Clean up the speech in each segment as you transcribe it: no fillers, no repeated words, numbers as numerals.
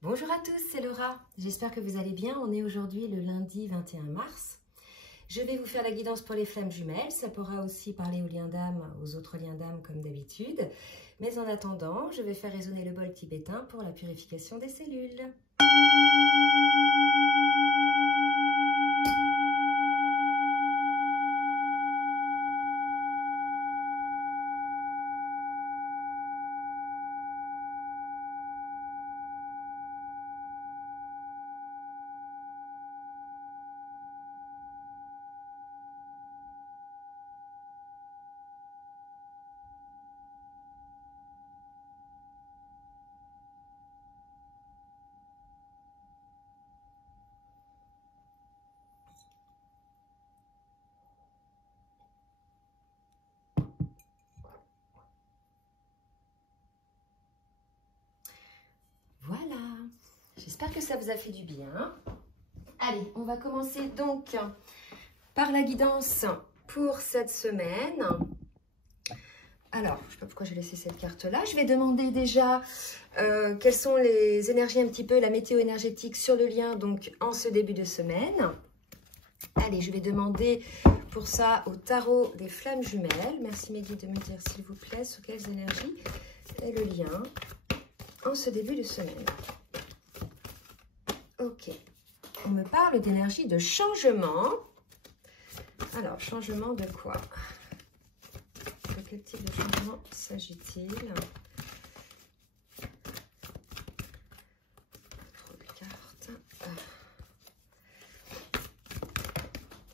Bonjour à tous, c'est Laura. J'espère que vous allez bien. On est aujourd'hui le lundi 21 mars. Je vais vous faire la guidance pour les flammes jumelles. Ça pourra aussi parler aux liens d'âme, aux autres liens d'âme comme d'habitude. Mais en attendant, je vais faire résonner le bol tibétain pour la purification des cellules. Voilà, j'espère que ça vous a fait du bien. Allez, on va commencer donc par la guidance pour cette semaine. Alors, je ne sais pas pourquoi j'ai laissé cette carte-là. Je vais demander déjà quelles sont les énergies, un petit peu la météo énergétique sur le lien, donc en ce début de semaine. Allez, je vais demander pour ça au tarot des flammes jumelles. Merci Mehdi de me dire s'il vous plaît sur quelles énergies est le lien en ce début de semaine. Ok, on me parle d'énergie de changement. Alors, changement de quoi? De quel type de changement s'agit-il? Trop de cartes.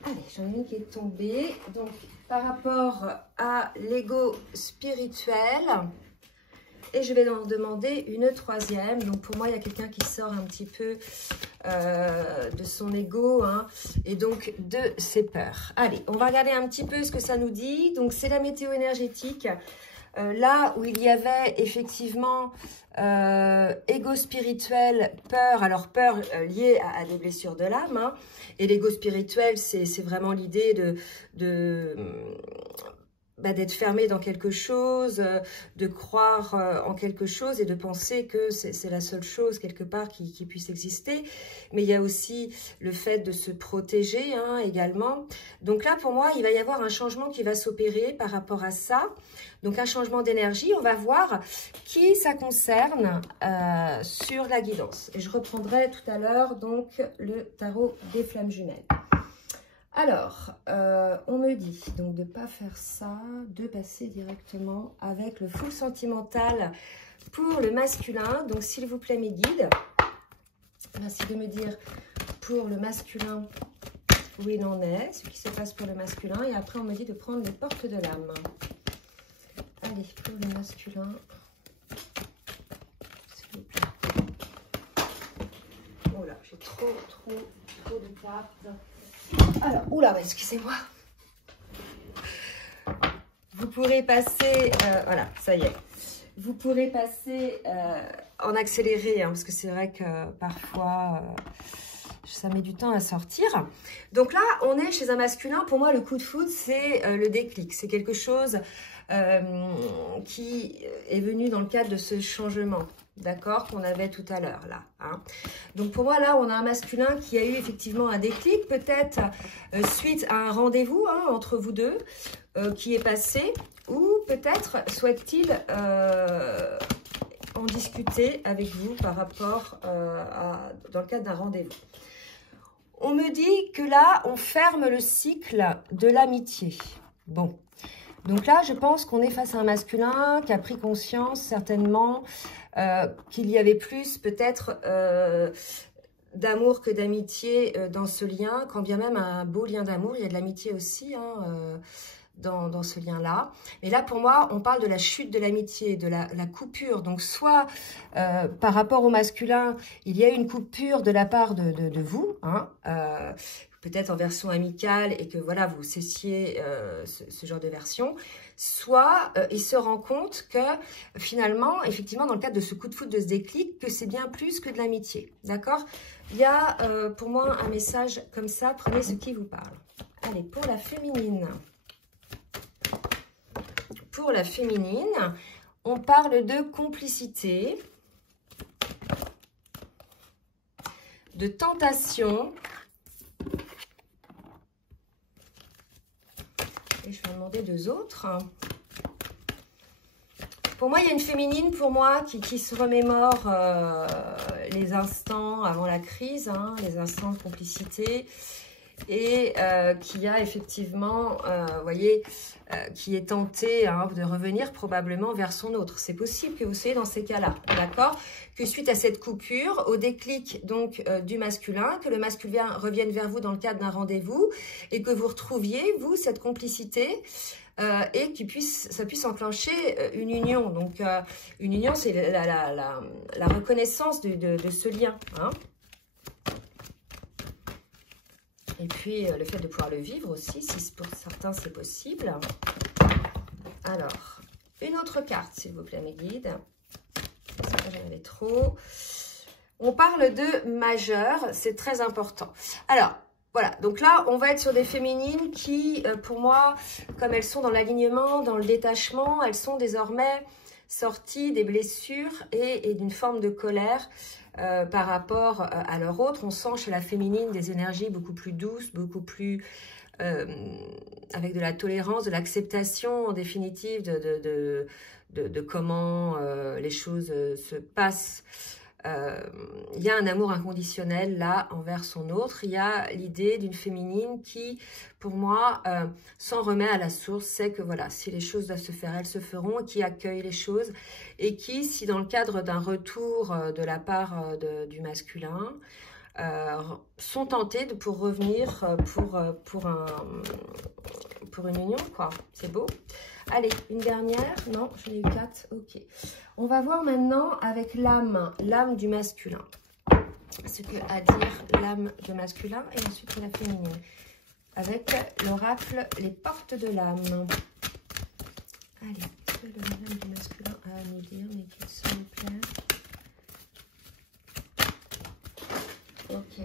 Allez, j'en ai une qui est tombée. Donc, par rapport à l'ego spirituel, et je vais en demander une troisième. Donc, pour moi, il y a quelqu'un qui sort un petit peu de son ego, hein, et donc de ses peurs. Allez, on va regarder un petit peu ce que ça nous dit. Donc, c'est la météo énergétique. Là où il y avait effectivement ego spirituel, peur, alors peur liée à des blessures de l'âme, hein, et l'ego spirituel, c'est vraiment l'idée d'être fermé dans quelque chose, de croire en quelque chose et de penser que c'est la seule chose quelque part qui puisse exister. Mais il y a aussi le fait de se protéger, hein, également. Donc là, pour moi, il va y avoir un changement qui va s'opérer par rapport à ça. Donc un changement d'énergie. On va voir qui ça concerne sur la guidance. Et je reprendrai tout à l'heure donc le tarot des flammes jumelles. Alors, on me dit donc de ne pas faire ça, de passer directement avec le full sentimental pour le masculin. Donc, s'il vous plaît, mes guides, merci de me dire pour le masculin où il en est, ce qui se passe pour le masculin. Et après, on me dit de prendre les portes de l'âme. Allez, pour le masculin, s'il vous plaît. Oh là, j'ai trop de cartes. Alors, oula, excusez-moi. Vous pourrez passer, voilà, ça y est. Vous pourrez passer en accéléré, hein, parce que c'est vrai que parfois, ça met du temps à sortir. Donc là, on est chez un masculin. Pour moi, le coup de foudre, c'est le déclic. C'est quelque chose qui est venu dans le cadre de ce changement, d'accord, qu'on avait tout à l'heure, là. Hein. Donc, pour moi, là, on a un masculin qui a eu effectivement un déclic, peut-être suite à un rendez-vous, hein, entre vous deux, qui est passé, ou peut-être souhaite-t-il en discuter avec vous par rapport dans le cadre d'un rendez-vous. On me dit que là, on ferme le cycle de l'amitié. Bon. Donc là, je pense qu'on est face à un masculin qui a pris conscience certainement qu'il y avait plus peut-être d'amour que d'amitié dans ce lien, quand bien même un beau lien d'amour, il y a de l'amitié aussi, hein, dans ce lien-là. Mais là, pour moi, on parle de la chute de l'amitié, de la coupure. Donc, soit par rapport au masculin, il y a une coupure de la part de vous, hein, peut-être en version amicale et que voilà, vous cessiez ce genre de version, soit il se rend compte que finalement, effectivement, dans le cadre de ce coup de foudre, de ce déclic, que c'est bien plus que de l'amitié, d'accord? Il y a pour moi un message comme ça, prenez ce qui vous parle. Allez, pour la féminine. Pour la féminine, on parle de complicité. de tentation. Et je vais en demander 2 autres. Pour moi, il y a une féminine pour moi qui se remémore les instants avant la crise, hein, les instants de complicité. Et qui a effectivement, vous voyez, qui est tentée hein, de revenir probablement vers son autre. C'est possible que vous soyez dans ces cas-là, d'accord? Que suite à cette coupure, au déclic donc du masculin, que le masculin revienne vers vous dans le cadre d'un rendez-vous et que vous retrouviez, vous, cette complicité et que ça puisse enclencher une union. Donc, une union, c'est la reconnaissance de ce lien, hein. Et puis, le fait de pouvoir le vivre aussi, si pour certains, c'est possible. Alors, une autre carte, s'il vous plaît, mes guides. J'en avais trop. On parle de majeur, c'est très important. Alors, voilà, donc là, on va être sur des féminines qui, pour moi, comme elles sont dans l'alignement, dans le détachement, elles sont désormais sorties des blessures et d'une forme de colère. Par rapport à leur autre, on sent chez la féminine des énergies beaucoup plus douces, beaucoup plus avec de la tolérance, de l'acceptation en définitive de comment les choses se passent. Il y a un amour inconditionnel là envers son autre. Il y a l'idée d'une féminine qui, pour moi, s'en remet à la source, sait que voilà, si les choses doivent se faire, elles se feront, et qui accueille les choses et qui, si dans le cadre d'un retour de la part du masculin, sont tentées pour revenir pour une union, quoi. C'est beau. Allez, une dernière. Non, j'en ai eu 4. Ok. On va voir maintenant avec l'âme du masculin. Ce que a dire l'âme du masculin et ensuite la féminine. Avec l'oracle, les portes de l'âme. Allez, ce que l'âme du masculin a à nous dire, mais qu'il s'il vous plaît. Ok.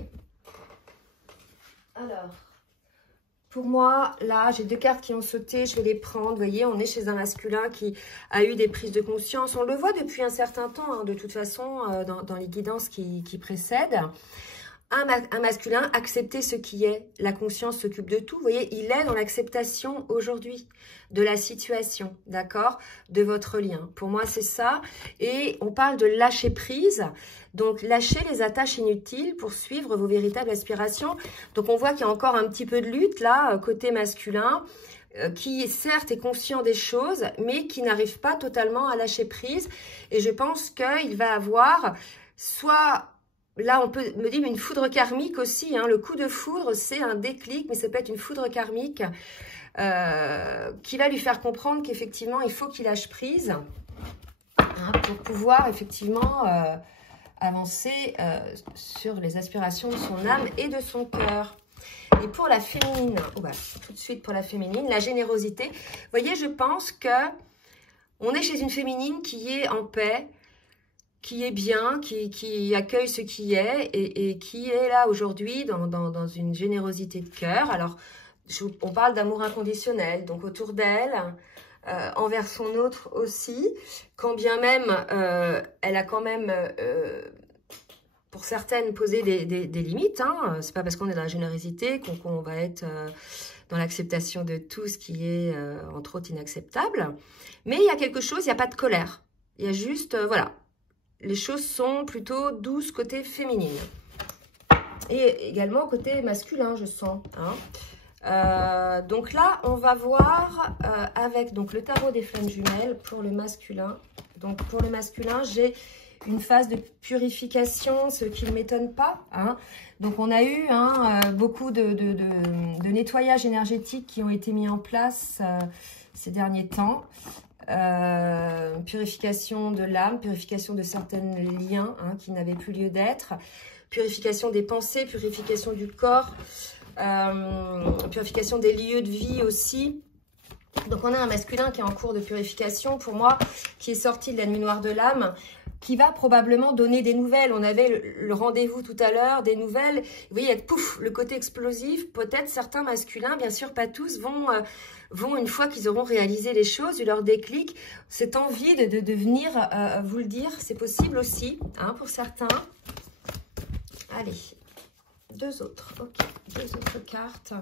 Alors, pour moi, là, j'ai 2 cartes qui ont sauté, je vais les prendre. Vous voyez, on est chez un masculin qui a eu des prises de conscience. On le voit depuis un certain temps, hein, de toute façon, dans les guidances qui précèdent. Un masculin, accepter ce qui est. La conscience s'occupe de tout. Vous voyez, il est dans l'acceptation aujourd'hui de la situation, d'accord, de votre lien. Pour moi, c'est ça. Et on parle de lâcher prise. Donc, lâcher les attaches inutiles pour suivre vos véritables aspirations. Donc, on voit qu'il y a encore un petit peu de lutte, là, côté masculin, qui, certes, est conscient des choses, mais qui n'arrive pas totalement à lâcher prise. Et je pense qu'il va avoir soit... Là, on peut me dire, mais une foudre karmique aussi, hein, le coup de foudre, c'est un déclic, mais ça peut être une foudre karmique qui va lui faire comprendre qu'effectivement, il faut qu'il lâche prise hein, pour pouvoir effectivement avancer sur les aspirations de son âme et de son cœur. Et pour la féminine, tout de suite pour la féminine, la générosité. Vous voyez, je pense que on est chez une féminine qui est en paix, qui est bien, qui accueille ce qui est et qui est là aujourd'hui dans une générosité de cœur. Alors, on parle d'amour inconditionnel, donc autour d'elle, envers son autre aussi, quand bien même elle a quand même, pour certaines, posé des limites. Hein. C'est pas parce qu'on est dans la générosité qu'on va être dans l'acceptation de tout ce qui est, entre autres, inacceptable. Mais il y a quelque chose, il n'y a pas de colère. Il y a juste, voilà. Les choses sont plutôt douces côté féminine. Et également côté masculin, je sens. Hein. Donc là, on va voir avec donc, le tarot des flammes jumelles pour le masculin. Donc pour le masculin, j'ai une phase de purification, ce qui ne m'étonne pas. Hein. Donc on a eu beaucoup de nettoyages énergétiques qui ont été mis en place ces derniers temps. Purification de l'âme, purification de certains liens qui n'avaient plus lieu d'être, purification des pensées, purification du corps, purification des lieux de vie aussi. Donc on a un masculin qui est en cours de purification, pour moi, qui est sorti de la nuit noire de l'âme, qui va probablement donner des nouvelles. On avait le rendez-vous tout à l'heure, des nouvelles. Vous voyez, avec pouf, le côté explosif. Peut-être certains masculins, bien sûr pas tous, vont une fois qu'ils auront réalisé les choses, eu leur déclic, cette envie de venir vous le dire, c'est possible aussi, hein, pour certains. Allez, deux autres. Ok, deux autres cartes.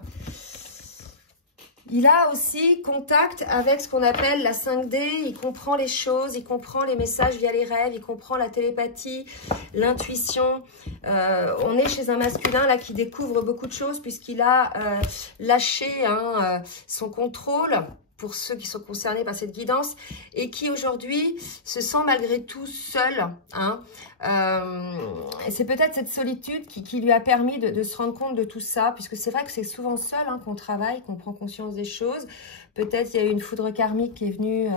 Il a aussi contact avec ce qu'on appelle la 5D. Il comprend les choses, il comprend les messages via les rêves, il comprend la télépathie, l'intuition. On est chez un masculin là qui découvre beaucoup de choses puisqu'il a lâché son contrôle, pour ceux qui sont concernés par cette guidance, et qui aujourd'hui se sent malgré tout seul. Et c'est peut-être cette solitude qui lui a permis de se rendre compte de tout ça, puisque c'est vrai que c'est souvent seul qu'on travaille, qu'on prend conscience des choses. Peut-être il y a eu une foudre karmique qui est venue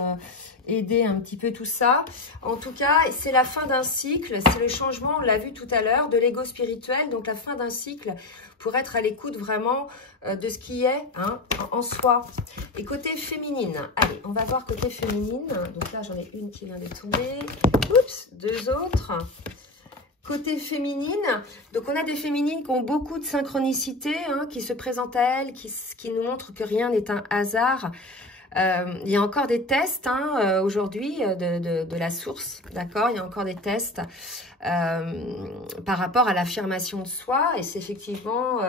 aider un petit peu tout ça. En tout cas, c'est la fin d'un cycle, c'est le changement, on l'a vu tout à l'heure, de l'ego spirituel, donc la fin d'un cycle pour être à l'écoute vraiment de ce qui est en soi. Et côté féminine, allez, on va voir côté féminine. Donc là, j'en ai une qui vient de tomber. Oups, deux autres. Côté féminine, donc on a des féminines qui ont beaucoup de synchronicité, qui se présentent à elles, qui nous montrent que rien n'est un hasard. Il y a encore des tests aujourd'hui de la source, d'accord? Il y a encore des tests par rapport à l'affirmation de soi, et c'est effectivement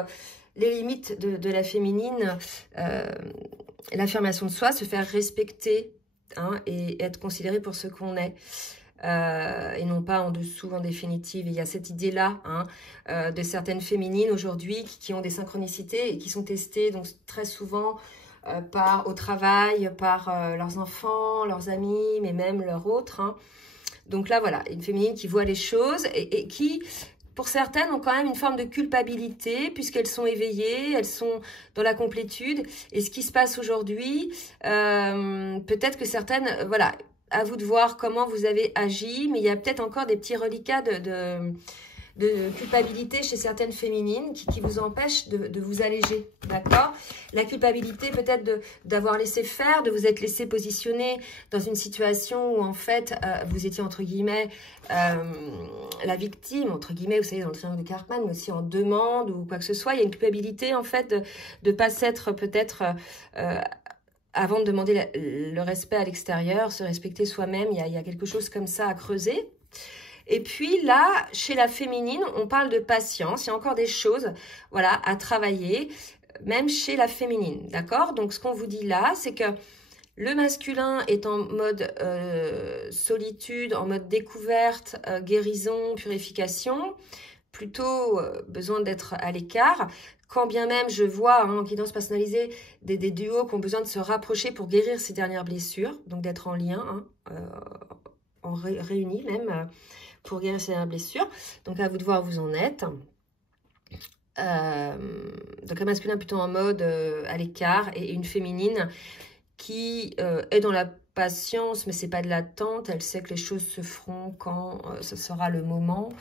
les limites de la féminine, l'affirmation de soi, se faire respecter et être considéré pour ce qu'on est. Et non pas en dessous, en définitive. Et il y a cette idée-là de certaines féminines aujourd'hui qui ont des synchronicités et qui sont testées donc très souvent au travail, par leurs enfants, leurs amis, mais même leurs autres. Donc là, voilà, une féminine qui voit les choses et qui, pour certaines, ont quand même une forme de culpabilité puisqu'elles sont éveillées, elles sont dans la complétude. Et ce qui se passe aujourd'hui, peut-être que certaines, voilà, à vous de voir comment vous avez agi, mais il y a peut-être encore des petits reliquats de culpabilité chez certaines féminines qui vous empêchent de vous alléger, d'accord? La culpabilité peut-être d'avoir laissé faire, de vous être laissé positionner dans une situation où en fait vous étiez entre guillemets la victime, entre guillemets, vous savez, dans le triangle de Karpman, mais aussi en demande ou quoi que ce soit. Il y a une culpabilité en fait de ne pas s'être peut-être... avant de demander le respect à l'extérieur, se respecter soi-même, il y a quelque chose comme ça à creuser. Et puis là, chez la féminine, on parle de patience. Il y a encore des choses, voilà, à travailler, même chez la féminine, d'accord? Donc, ce qu'on vous dit là, c'est que le masculin est en mode solitude, en mode découverte, guérison, purification, plutôt besoin d'être à l'écart. Quand bien même je vois en guidance personnalisée des duos qui ont besoin de se rapprocher pour guérir ces dernières blessures, donc d'être en lien, réunis même, pour guérir ces dernières blessures. Donc à vous de voir où vous en êtes. Donc un masculin plutôt en mode à l'écart et une féminine qui est dans la patience, mais c'est pas de l'attente. Elle sait que les choses se feront quand ce sera le moment.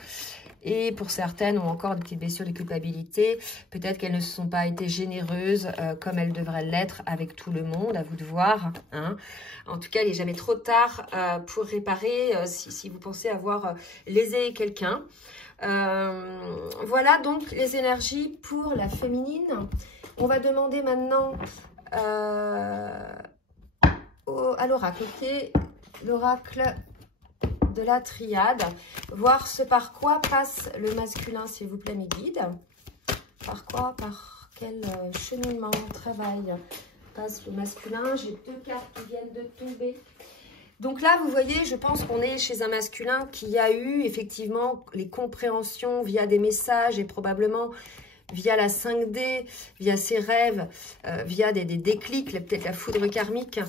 Et pour certaines ont encore des petites blessures de culpabilité. Peut-être qu'elles ne se sont pas été généreuses comme elles devraient l'être avec tout le monde. À vous de voir. En tout cas, il n'est jamais trop tard pour réparer si vous pensez avoir lésé quelqu'un. Voilà donc les énergies pour la féminine. On va demander maintenant à l'oracle. Ok, l'oracle de la triade, voir ce par quoi passe le masculin, s'il vous plaît, mes guides. Par quel cheminement, travail passe le masculin. J'ai deux cartes qui viennent de tomber. Donc là, vous voyez, je pense qu'on est chez un masculin qui a eu effectivement les compréhensions via des messages et probablement via la 5D, via ses rêves, via des déclics, peut-être la foudre karmique,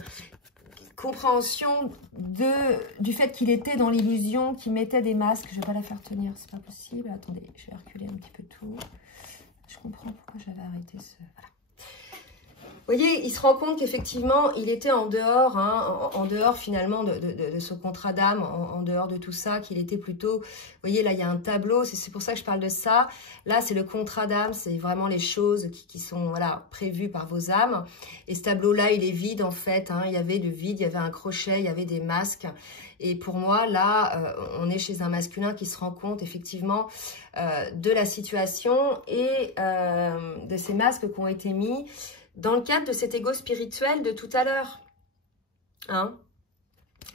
compréhension du fait qu'il était dans l'illusion, qu'il mettait des masques. Je ne vais pas la faire tenir, c'est pas possible. Attendez, je vais reculer un petit peu tout. Je comprends pourquoi j'avais arrêté ce... Voilà. Vous voyez, il se rend compte qu'effectivement, il était en dehors, en dehors finalement de son contrat d'âme, en dehors de tout ça, qu'il était plutôt... Vous voyez, là, il y a un tableau, c'est pour ça que je parle de ça. Là, c'est le contrat d'âme, c'est vraiment les choses qui sont voilà, prévues par vos âmes. Et ce tableau-là, il est vide en fait. Il y avait le vide, il y avait un crochet, il y avait des masques. Et pour moi, là, on est chez un masculin qui se rend compte effectivement de la situation et de ces masques qui ont été mis dans le cadre de cet ego spirituel de tout à l'heure.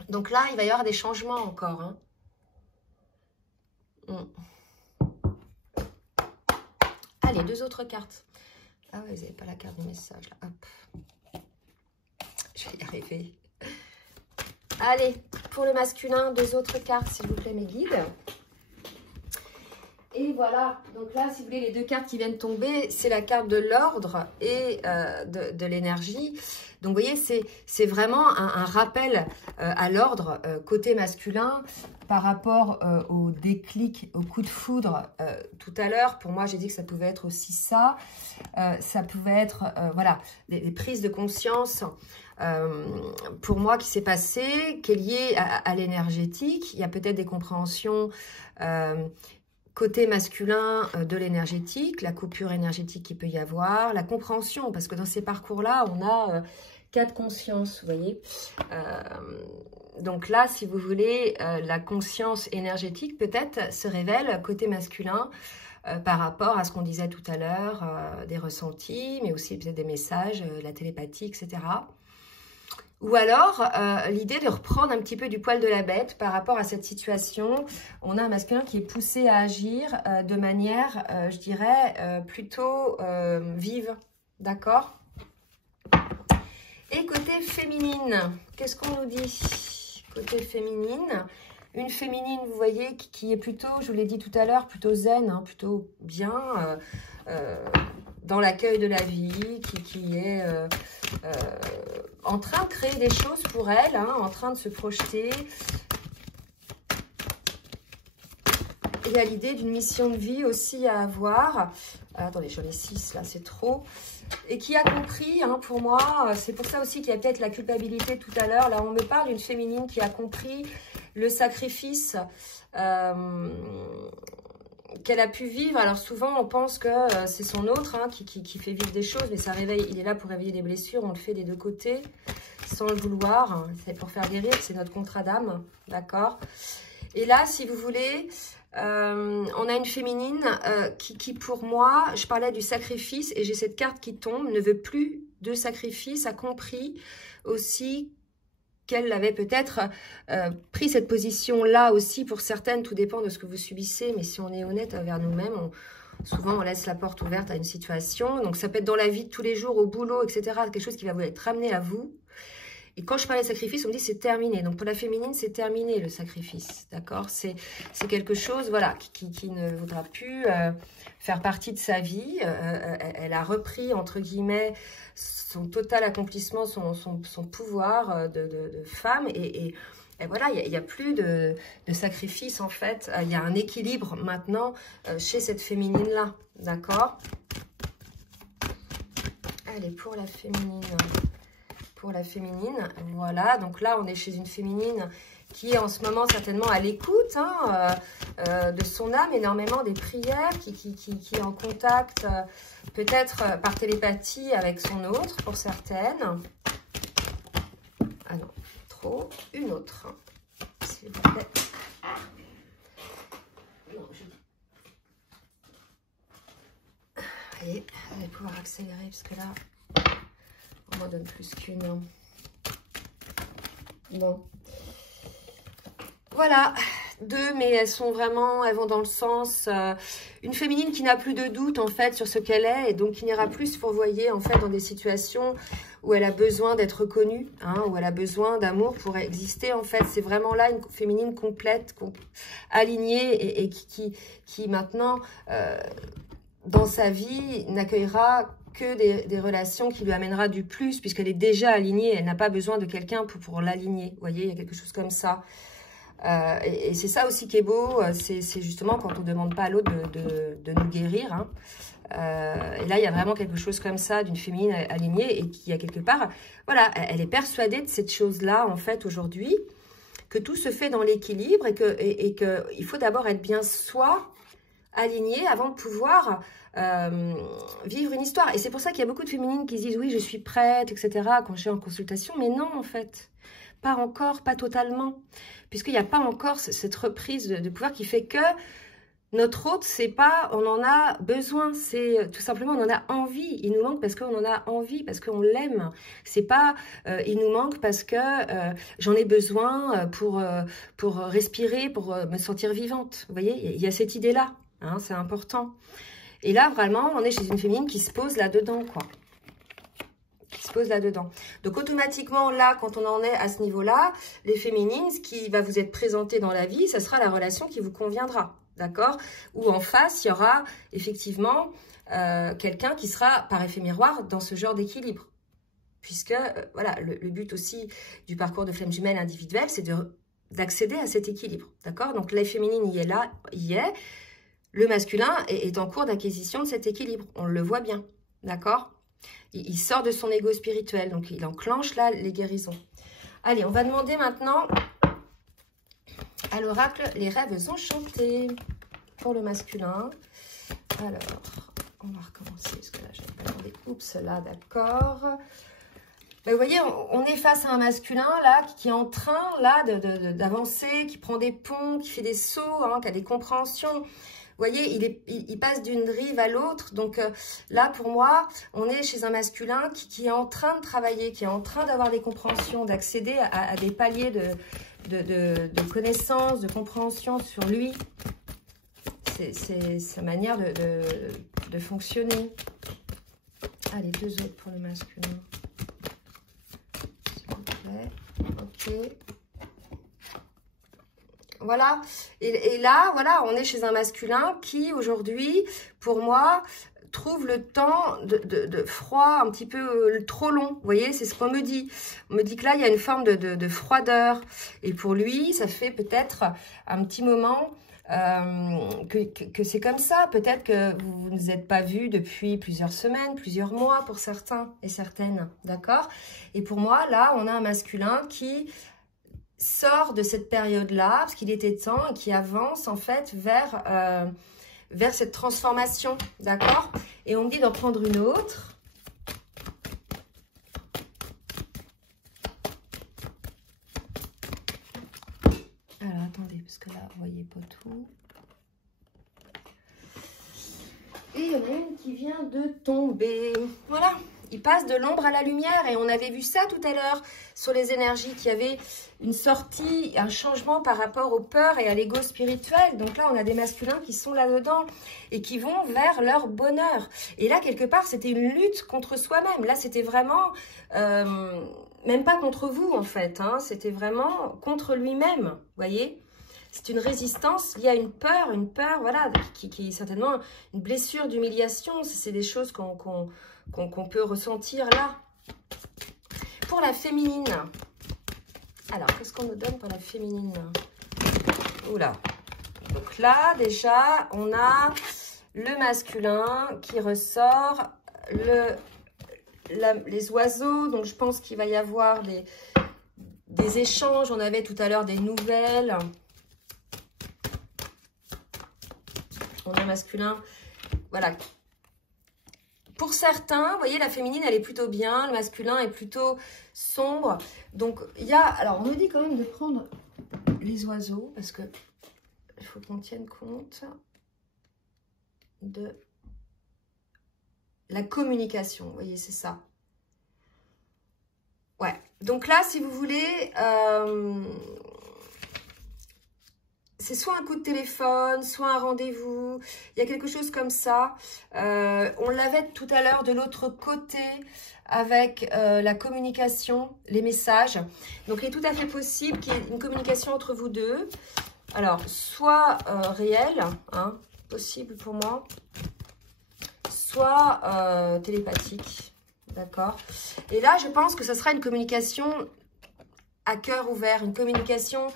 Donc là, il va y avoir des changements encore. les 2 autres cartes. Ah ouais, vous n'avez pas la carte du message, là. Hop. Je vais y arriver. Allez, pour le masculin, 2 autres cartes, s'il vous plaît, mes guides. Et voilà, donc là, si vous voulez, les 2 cartes qui viennent tomber, c'est la carte de l'ordre et de l'énergie. Donc, vous voyez, c'est vraiment un rappel à l'ordre côté masculin par rapport au déclic, au coup de foudre tout à l'heure. Pour moi, j'ai dit que ça pouvait être aussi ça. Ça pouvait être, voilà, des prises de conscience pour moi qui s'est passé, qui est liée à l'énergétique. Il y a peut-être des compréhensions côté masculin de l'énergétique, la coupure énergétique qu'il peut y avoir, la compréhension, parce que dans ces parcours-là, on a 4 consciences, vous voyez. Donc là, si vous voulez, la conscience énergétique peut-être se révèle côté masculin par rapport à ce qu'on disait tout à l'heure, des ressentis, mais aussi peut-être des messages, la télépathie, etc. Ou alors, l'idée de reprendre un petit peu du poil de la bête par rapport à cette situation. On a un masculin qui est poussé à agir de manière, je dirais, plutôt vive. D'accord? Et côté féminine, qu'est-ce qu'on nous dit? Côté féminine, une féminine, vous voyez, qui est plutôt, je vous l'ai dit tout à l'heure, plutôt zen, hein, plutôt bien, dans l'accueil de la vie, qui est en train de créer des choses pour elle, hein, en train de se projeter. Il y a l'idée d'une mission de vie aussi à avoir. Attendez, j'en ai 6 là, c'est trop. Et qui a compris, hein, pour moi, c'est pour ça aussi qu'il y a peut-être la culpabilité tout à l'heure. Là, on me parle d'une féminine qui a compris le sacrifice qu'elle a pu vivre. Alors souvent, on pense que c'est son autre hein, qui fait vivre des choses, mais ça réveille. Il est là pour réveiller des blessures. On le fait des 2 côtés, sans le vouloir. C'est pour faire guérir, c'est notre contrat d'âme, d'accord? Et là, si vous voulez, on a une féminine qui, pour moi, je parlais du sacrifice, et j'ai cette carte qui tombe, ne veut plus de sacrifice, a compris aussi qu'elle avait peut-être pris cette position-là aussi pour certaines, tout dépend de ce que vous subissez, mais si on est honnête envers nous-mêmes, souvent on laisse la porte ouverte à une situation, donc ça peut être dans la vie de tous les jours, au boulot, etc., quelque chose qui va vous être ramené à vous. Et quand je parlais de sacrifice, on me dit c'est terminé. Donc pour la féminine, c'est terminé le sacrifice, d'accord? C'est quelque chose, voilà, qui ne voudra plus faire partie de sa vie. Elle a repris, entre guillemets, son total accomplissement, son pouvoir de femme. Et voilà, il n'y a plus de sacrifice, en fait. Il y a un équilibre maintenant chez cette féminine-là, d'accord? Allez, pour la féminine... Pour la féminine, voilà, donc là on est chez une féminine qui est en ce moment certainement à l'écoute hein, de son âme, énormément des prières, qui est en contact peut-être par télépathie avec son autre pour certaines. Ah non, trop, une autre, s'il vous plaît. Non, allez, vous allez pouvoir accélérer parce que là... On m'en donne plus qu'une. Bon. Voilà. 2, mais elles sont vraiment, elles vont dans le sens... une féminine qui n'a plus de doute, en fait, sur ce qu'elle est, et donc qui n'ira plus se fourvoyer, en fait, dans des situations où elle a besoin d'être reconnue, hein, où elle a besoin d'amour pour exister, en fait. C'est vraiment là une féminine complète, alignée, et qui maintenant, dans sa vie, n'accueillera que des relations qui lui amènera du plus, puisqu'elle est déjà alignée, elle n'a pas besoin de quelqu'un pour l'aligner. Vous voyez, il y a quelque chose comme ça. Et c'est ça aussi qui est beau, c'est justement quand on ne demande pas à l'autre de nous guérir. Hein. Et là, il y a vraiment quelque chose comme ça, d'une féminine alignée, et qui a quelque part, voilà, elle est persuadée de cette chose-là, en fait, aujourd'hui, que tout se fait dans l'équilibre, et qu'il faut d'abord être bien soi, aligné, avant de pouvoir... vivre une histoire. Et c'est pour ça qu'il y a beaucoup de féminines qui se disent oui, je suis prête, etc. quand je suis en consultation. Mais non, en fait, pas encore, pas totalement. Puisqu'il n'y a pas encore cette reprise de pouvoir qui fait que notre hôte, c'est pas on en a besoin, c'est tout simplement on en a envie. Il nous manque parce qu'on en a envie, parce qu'on l'aime. C'est pas il nous manque parce que j'en ai besoin pour respirer, pour me sentir vivante. Vous voyez, il y a cette idée-là, hein, c'est important. Et là, vraiment, on est chez une féminine qui se pose là-dedans, quoi. Qui se pose là-dedans. Donc, automatiquement, là, quand on en est à ce niveau-là, les féminines, ce qui va vous être présenté dans la vie, ça sera la relation qui vous conviendra, d'accord? Ou en face, il y aura effectivement quelqu'un qui sera par effet miroir dans ce genre d'équilibre. Puisque, voilà, le but aussi du parcours de flamme jumelle individuelle, c'est d'accéder à cet équilibre, d'accord? Donc, la féminine y est là, y est. Le masculin est en cours d'acquisition de cet équilibre. On le voit bien, d'accord? Il sort de son ego spirituel, donc il enclenche là les guérisons. Allez, on va demander maintenant à l'oracle les rêves enchantés pour le masculin. Alors, on va recommencer parce que là, je vais pas demander. Oups, là, d'accord. Ben, vous voyez, on est face à un masculin là qui est en train là d'avancer, qui prend des ponts, qui fait des sauts, hein, qui a des compréhensions. Vous voyez, il passe d'une rive à l'autre. Donc là, pour moi, on est chez un masculin qui est en train de travailler, qui est en train d'avoir des compréhensions, d'accéder à des paliers de connaissances, de compréhension sur lui. C'est sa manière de fonctionner. Allez, 2 autres pour le masculin. S'il vous plaît. Ok. Voilà, et là, voilà, on est chez un masculin qui, aujourd'hui, pour moi, trouve le temps de froid un petit peu trop long. Vous voyez, c'est ce qu'on me dit. On me dit que là, il y a une forme de froideur. Et pour lui, ça fait peut-être un petit moment que c'est comme ça. Peut-être que vous ne vous êtes pas vus depuis plusieurs semaines, plusieurs mois pour certains et certaines. D'accord? Et pour moi, là, on a un masculin qui sort de cette période-là, parce qu'il était temps, et qui avance en fait vers cette transformation, d'accord? Et on me dit d'en prendre une autre. Alors, attendez, parce que là, vous voyez pas tout. Et il y en a une qui vient de tomber. Voilà. Il passe de l'ombre à la lumière et on avait vu ça tout à l'heure sur les énergies, qu'il y avait une sortie, un changement par rapport aux peurs et à l'ego spirituel. Donc là, on a des masculins qui sont là-dedans et qui vont vers leur bonheur. Et là, quelque part, c'était une lutte contre soi-même. Là, c'était vraiment, même pas contre vous en fait, hein, c'était vraiment contre lui-même, vous voyez. C'est une résistance liée à une peur, voilà, qui est certainement une blessure d'humiliation. C'est des choses qu'on peut ressentir là. Pour la féminine. Alors, qu'est-ce qu'on nous donne pour la féminine? Oula. Donc là, déjà, on a le masculin qui ressort, les oiseaux. Donc, je pense qu'il va y avoir des échanges. On avait tout à l'heure des nouvelles. On a un masculin, voilà. Pour certains, vous voyez, la féminine, elle est plutôt bien. Le masculin est plutôt sombre. Donc, il y a... Alors, on nous dit quand même de prendre les oiseaux. Parce que il faut qu'on tienne compte de la communication. Vous voyez, c'est ça. Ouais. Donc là, si vous voulez... c'est soit un coup de téléphone, soit un rendez-vous. Il y a quelque chose comme ça. On l'avait tout à l'heure de l'autre côté avec la communication, les messages. Donc, il est tout à fait possible qu'il y ait une communication entre vous deux. Alors, soit réelle, hein, possible pour moi, soit télépathique. D'accord? Et là, je pense que ce sera une communication à cœur ouvert, une communication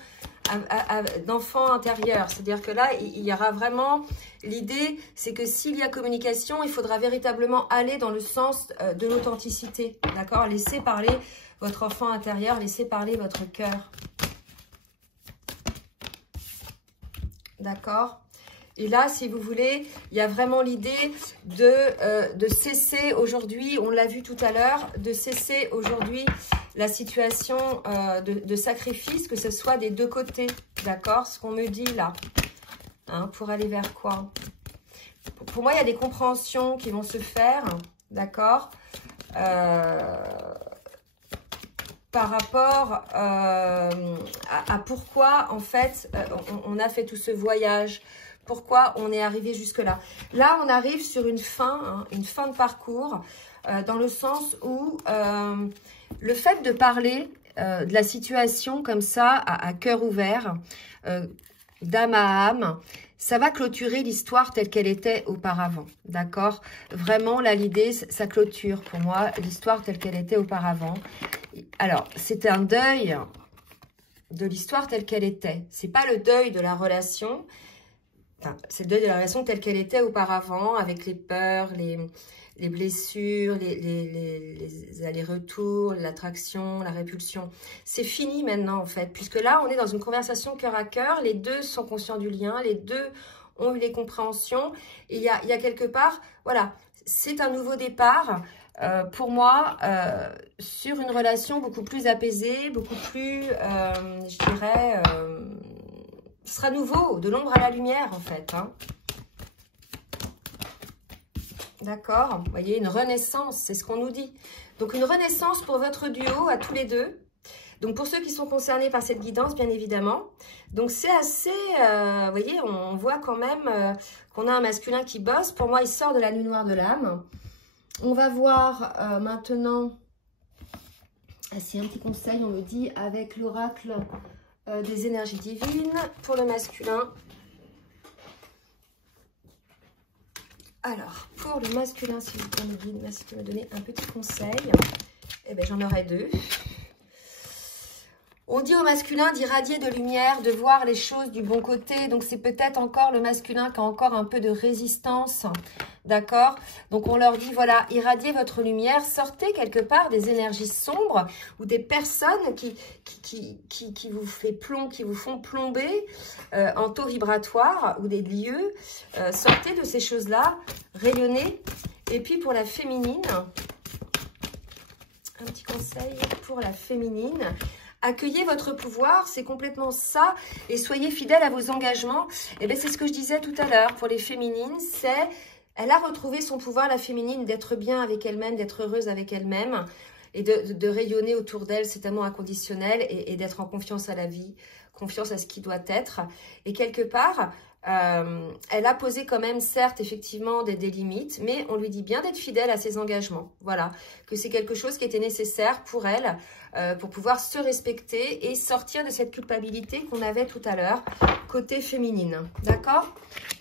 d'enfant intérieur. C'est-à-dire que là, il y aura vraiment... L'idée, c'est que s'il y a communication, il faudra véritablement aller dans le sens de l'authenticité. D'accord? Laissez parler votre enfant intérieur, laissez parler votre cœur. D'accord? Et là, si vous voulez, il y a vraiment l'idée de cesser aujourd'hui, on l'a vu tout à l'heure, de cesser aujourd'hui la situation de sacrifice, que ce soit des deux côtés, d'accord? Ce qu'on me dit là, hein, pour aller vers quoi? Pour moi, il y a des compréhensions qui vont se faire, d'accord? Par rapport à pourquoi, en fait, on a fait tout ce voyage. pourquoi on est arrivé jusque-là. Là, on arrive sur une fin, hein, une fin de parcours, dans le sens où le fait de parler de la situation comme ça, à cœur ouvert, d'âme à âme, ça va clôturer l'histoire telle qu'elle était auparavant, d'accord? Vraiment, là, l'idée, ça clôture pour moi l'histoire telle qu'elle était auparavant. Alors, c'est un deuil de l'histoire telle qu'elle était. C'est pas le deuil de la relation, enfin, c'est le deuil de la relation telle qu'elle était auparavant, avec les peurs, les blessures, les allers-retours, l'attraction, la répulsion. C'est fini maintenant, en fait, puisque là, on est dans une conversation cœur à cœur. Les deux sont conscients du lien, les deux ont eu les compréhensions. Et il y a quelque part, voilà, c'est un nouveau départ, pour moi, sur une relation beaucoup plus apaisée, beaucoup plus, je dirais, ce sera nouveau, de l'ombre à la lumière, en fait, hein. D'accord? Vous voyez, une renaissance, c'est ce qu'on nous dit. Donc, une renaissance pour votre duo, à tous les deux. Donc, pour ceux qui sont concernés par cette guidance, bien évidemment. Donc, c'est assez, vous voyez, on voit quand même qu'on a un masculin qui bosse. Pour moi, il sort de la nuit noire de l'âme. On va voir maintenant, c'est un petit conseil, on me dit, avec l'oracle des énergies divines pour le masculin. Alors, pour le masculin, si vous pouvez me guider, merci de me donner un petit conseil. Eh bien, j'en aurai deux. On dit au masculin d'irradier de lumière, de voir les choses du bon côté. Donc, c'est peut-être encore le masculin qui a encore un peu de résistance. D'accord? Donc, on leur dit, voilà, irradiez votre lumière. Sortez quelque part des énergies sombres ou des personnes qui vous font plomber en taux vibratoire ou des lieux. Sortez de ces choses-là. Rayonnez. Et puis, pour la féminine, un petit conseil pour la féminine. Accueillez votre pouvoir, c'est complètement ça. Et soyez fidèles à vos engagements. Et bien, c'est ce que je disais tout à l'heure pour les féminines. C'est, elle a retrouvé son pouvoir, la féminine, d'être bien avec elle-même, d'être heureuse avec elle-même. Et de rayonner autour d'elle cet amour inconditionnel et d'être en confiance à la vie, confiance à ce qui doit être. Et quelque part, elle a posé quand même, certes, effectivement, des limites, mais on lui dit bien d'être fidèle à ses engagements. Voilà, que c'est quelque chose qui était nécessaire pour elle, pour pouvoir se respecter et sortir de cette culpabilité qu'on avait tout à l'heure, côté féminine. D'accord?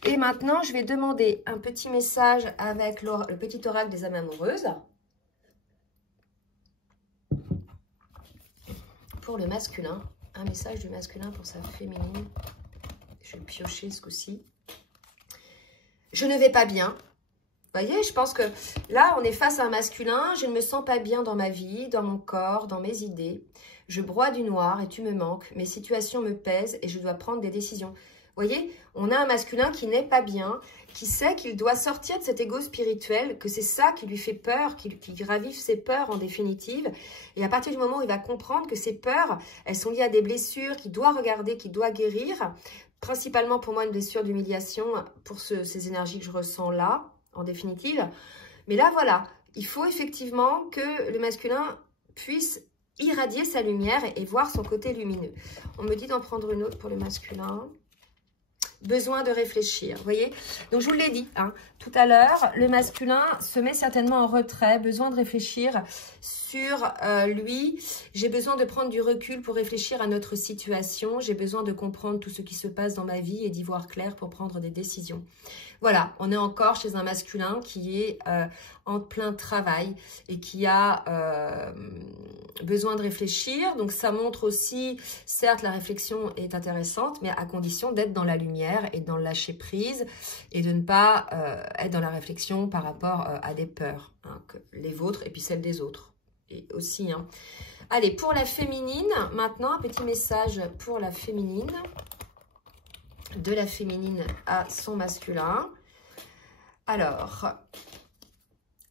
Et maintenant, je vais demander un petit message avec le petit oracle des âmes amoureuses. Pour le masculin, un message du masculin pour sa féminine. Je vais piocher ce coup-ci. Je ne vais pas bien. Vous voyez, je pense que là, on est face à un masculin. Je ne me sens pas bien dans ma vie, dans mon corps, dans mes idées. Je broie du noir et tu me manques. Mes situations me pèsent et je dois prendre des décisions. Vous voyez, on a un masculin qui n'est pas bien, qui sait qu'il doit sortir de cet ego spirituel, que c'est ça qui lui fait peur, qui ravive ses peurs en définitive. Et à partir du moment où il va comprendre que ces peurs, elles sont liées à des blessures qu'il doit regarder, qu'il doit guérir, principalement pour moi une blessure d'humiliation pour ces énergies que je ressens là, en définitive. Mais là, voilà, il faut effectivement que le masculin puisse irradier sa lumière et voir son côté lumineux. On me dit d'en prendre une autre pour le masculin. Besoin de réfléchir, vous voyez. Donc, je vous l'ai dit, hein, tout à l'heure, le masculin se met certainement en retrait, besoin de réfléchir sur lui. J'ai besoin de prendre du recul pour réfléchir à notre situation. J'ai besoin de comprendre tout ce qui se passe dans ma vie et d'y voir clair pour prendre des décisions. Voilà, on est encore chez un masculin qui est en plein travail et qui a besoin de réfléchir. Donc, ça montre aussi, certes, la réflexion est intéressante, mais à condition d'être dans la lumière et dans le lâcher prise et de ne pas être dans la réflexion par rapport à des peurs, hein, que les vôtres et puis celles des autres. Et aussi, hein. Allez, pour la féminine, maintenant, un petit message pour la féminine. De la féminine à son masculin. Alors,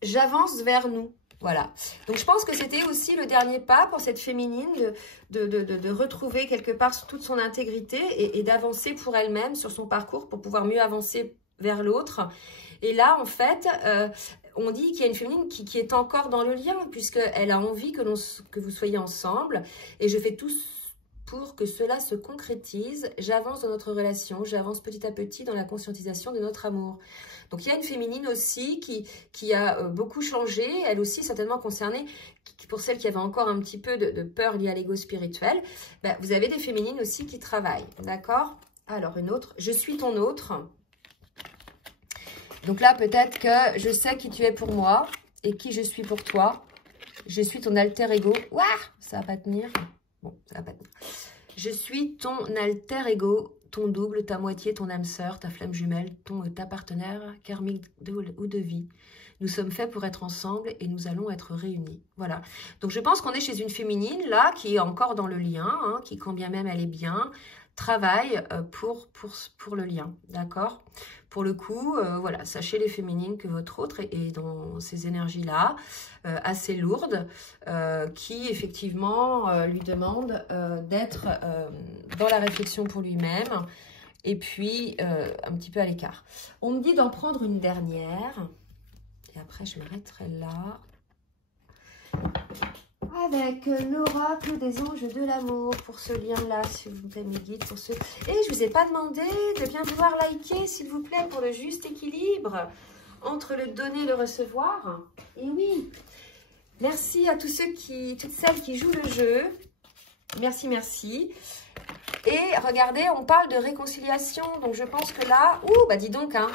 j'avance vers nous. Voilà. Donc, je pense que c'était aussi le dernier pas pour cette féminine de retrouver quelque part toute son intégrité et d'avancer pour elle-même sur son parcours pour pouvoir mieux avancer vers l'autre. Et là, en fait, on dit qu'il y a une féminine qui est encore dans le lien puisqu'elle a envie que vous soyez ensemble. Et je fais tout pour que cela se concrétise. J'avance dans notre relation, j'avance petit à petit dans la conscientisation de notre amour. Donc, il y a une féminine aussi qui a beaucoup changé, elle aussi certainement concernée, pour celles qui avaient encore un petit peu de peur liée à l'ego spirituel. Ben, vous avez des féminines aussi qui travaillent, d'accord? Alors, une autre, je suis ton autre. Donc là, peut-être que je sais qui tu es pour moi et qui je suis pour toi. Je suis ton alter ego. Ouah, ça va pas tenir. Bon, ça va pas tenir. Je suis ton alter ego, ton double, ta moitié, ton âme sœur, ta flamme jumelle, ta partenaire karmique ou de vie. Nous sommes faits pour être ensemble et nous allons être réunis. Voilà. Donc, je pense qu'on est chez une féminine, là, qui est encore dans le lien, hein, qui, quand bien même elle est bien, travaille pour le lien. D'accord? Pour le coup, voilà, sachez les féminines que votre autre est dans ces énergies-là, assez lourdes, qui effectivement lui demandent d'être dans la réflexion pour lui-même et puis un petit peu à l'écart. On me dit d'en prendre une dernière et après je m'arrêterai là. Avec l'oracle des anges de l'amour pour ce lien-là, s'il vous plaît, mes guides, pour ce... Et je vous ai pas demandé de bien vouloir liker, s'il vous plaît, pour le juste équilibre entre le donner et le recevoir. Et oui, merci à tous ceux toutes celles qui jouent le jeu. Merci, merci. Et regardez, on parle de réconciliation, donc je pense que là... Ouh, bah dis donc, hein,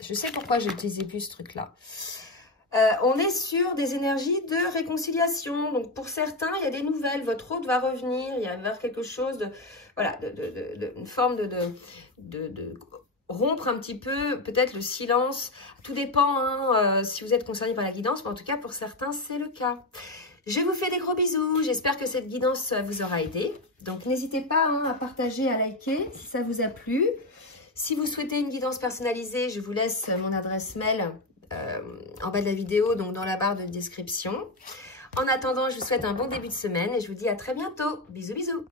je sais pourquoi j'ai utilisé plus ce truc-là. On est sur des énergies de réconciliation. Donc, pour certains, il y a des nouvelles. Votre hôte va revenir. Il y a vers quelque chose de... Voilà, une forme de rompre un petit peu, peut-être le silence. Tout dépend hein, si vous êtes concerné par la guidance. Mais en tout cas, pour certains, c'est le cas. Je vous fais des gros bisous. J'espère que cette guidance vous aura aidé. Donc, n'hésitez pas hein, à partager, à liker si ça vous a plu. Si vous souhaitez une guidance personnalisée, je vous laisse mon adresse mail en bas de la vidéo, donc dans la barre de description. En attendant, je vous souhaite un bon début de semaine et je vous dis à très bientôt. Bisous, bisous.